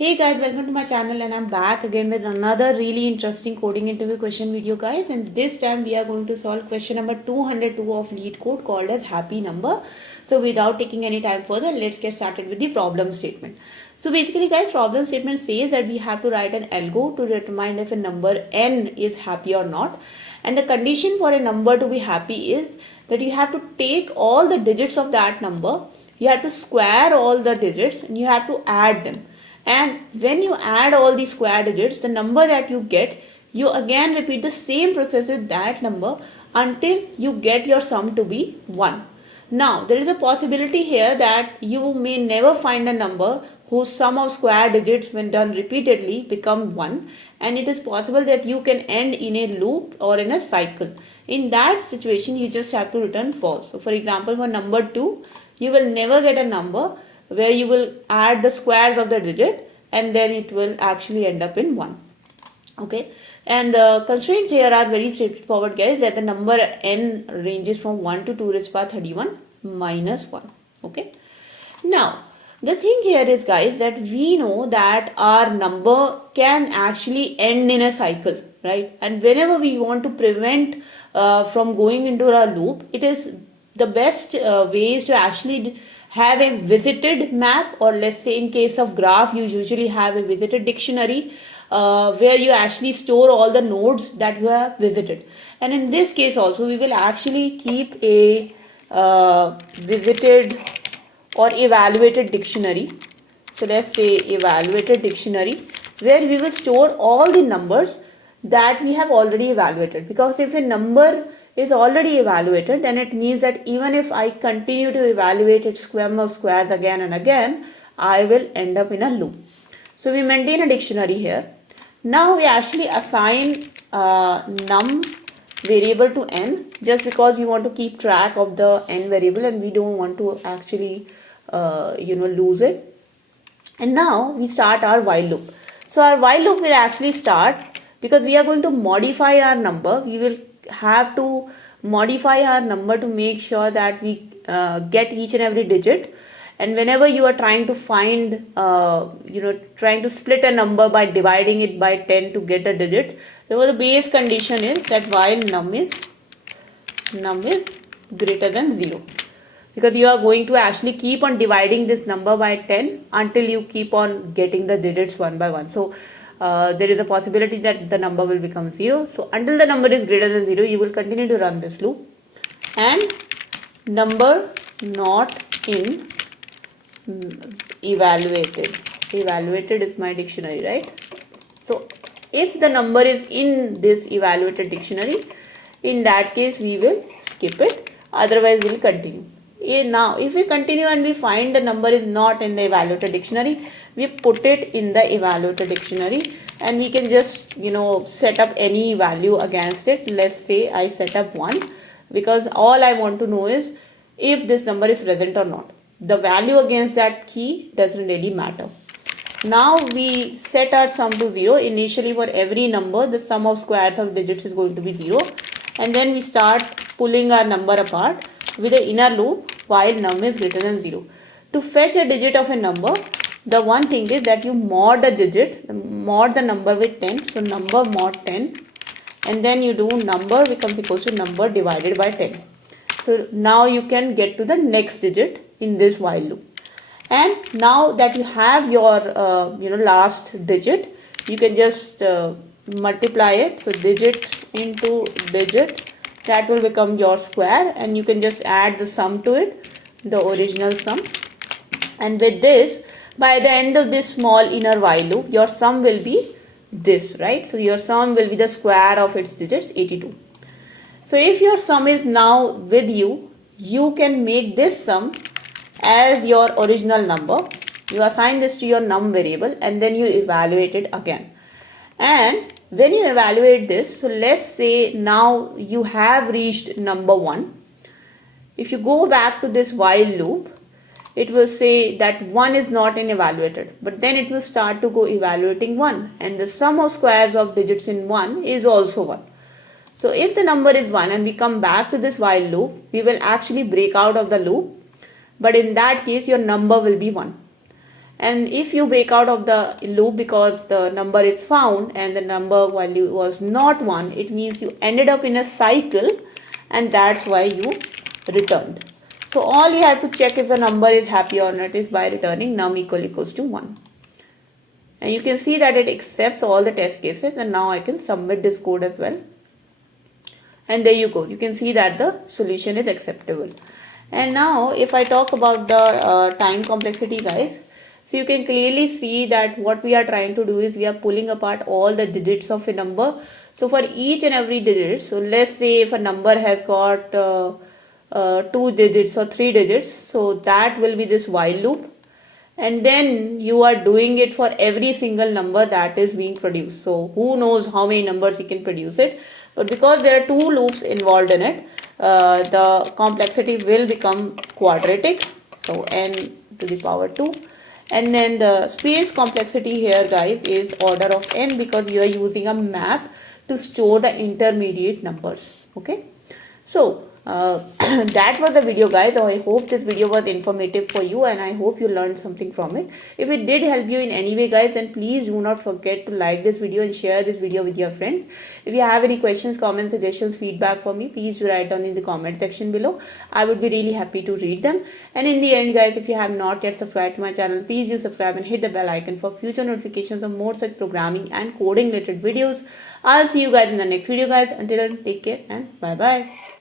Hey guys, welcome to my channel and I'm back again with another really interesting coding interview question video guys, and this time we are going to solve question number 202 of Leetcode called as happy number. So without taking any time further, let's get started with the problem statement. So basically guys, problem statement says that we have to write an algo to determine if a number n is happy or not, and the condition for a number to be happy is that you have to take all the digits of that number, you have to square all the digits and you have to add them. And when you add all these square digits, the number that you get, you again repeat the same process with that number until you get your sum to be 1. Now, there is a possibility here that you may never find a number whose sum of square digits when done repeatedly become 1, and it is possible that you can end in a loop or in a cycle. In that situation, you just have to return false. So for example, for number 2, you will never get a number where you will add the squares of the digit and then it will actually end up in 1. Okay, and the constraints here are very straightforward guys, that the number n ranges from 1 to 2 raised to power 31 minus 1. Okay, now the thing here is guys that we know that our number can actually end in a cycle, right? And whenever we want to prevent from going into a loop, it is the best ways to actually have a visited map, or let's say in case of graph you usually have a visited dictionary where you actually store all the nodes that you have visited. And in this case also we will actually keep a visited or evaluated dictionary. So let's say evaluated dictionary, where we will store all the numbers that we have already evaluated, because if a number is already evaluated, then it means that even if I continue to evaluate its square of squares again and again, I will end up in a loop. So we maintain a dictionary here. Now we actually assign num variable to n, just because we want to keep track of the n variable and we don't want to actually lose it. And now we start our while loop. So our while loop will actually start because we are going to modify our number. We will have to modify our number to make sure that we get each and every digit. And whenever you are trying to find trying to split a number by dividing it by 10 to get a digit, therefore the base condition is that while num is greater than 0, because you are going to actually keep on dividing this number by 10 until you keep on getting the digits one by one. So there is a possibility that the number will become 0. So until the number is greater than 0, you will continue to run this loop. And number not in evaluated is my dictionary, right? So if the number is in this evaluated dictionary, in that case we will skip it, otherwise we will continue. Now if we continue and we find the number is not in the evaluated dictionary, we put it in the evaluated dictionary and we can just set up any value against it. Let's say I set up 1, because all I want to know is if this number is present or not. The value against that key doesn't really matter. Now we set our sum to 0. Initially for every number the sum of squares of digits is going to be 0, and then we start pulling our number apart with the inner loop while num is greater than 0. To fetch a digit of a number, the one thing is that you mod a digit, mod the number with 10. So number mod 10, and then you do number becomes equals to number divided by 10. So now you can get to the next digit in this while loop. And now that you have your last digit, you can just multiply it. So digit into digit, that will become your square, and you can just add the sum to it, the original sum. And with this, by the end of this small inner while loop, your sum will be this, right? So your sum will be the square of its digits, 82. So if your sum is now with you, you can make this sum as your original number. You assign this to your num variable and then you evaluate it again. And when you evaluate this, so let's say now you have reached number 1. If you go back to this while loop, it will say that 1 is not in evaluated, but then it will start to go evaluating 1, and the sum of squares of digits in 1 is also 1. So if the number is 1 and we come back to this while loop, we will actually break out of the loop, but in that case your number will be 1. And if you break out of the loop because the number is found and the number value was not 1, it means you ended up in a cycle, and that's why you returned. So all you have to check if the number is happy or not is by returning num equals to 1. And you can see that it accepts all the test cases, and now I can submit this code as well. And there you go, you can see that the solution is acceptable. And now if I talk about the time complexity, guys, so you can clearly see that what we are trying to do is we are pulling apart all the digits of a number. So for each and every digit, so let's say if a number has got 2 digits or 3 digits, so that will be this while loop. And then you are doing it for every single number that is being produced. So who knows how many numbers we can produce it. But because there are 2 loops involved in it, the complexity will become quadratic. So n to the power 2. And then the space complexity here, guys, is order of n, because you are using a map to store the intermediate numbers. Okay. So that was the video, guys. I hope this video was informative for you, and I hope you learned something from it. If it did help you in any way, guys, then please do not forget to like this video and share this video with your friends. If you have any questions, comments, suggestions, feedback for me, please do write down in the comment section below. I would be really happy to read them. And in the end, guys, if you have not yet subscribed to my channel, please do subscribe and hit the bell icon for future notifications of more such programming and coding related videos. I'll see you guys in the next video, guys. Until then, take care and bye bye.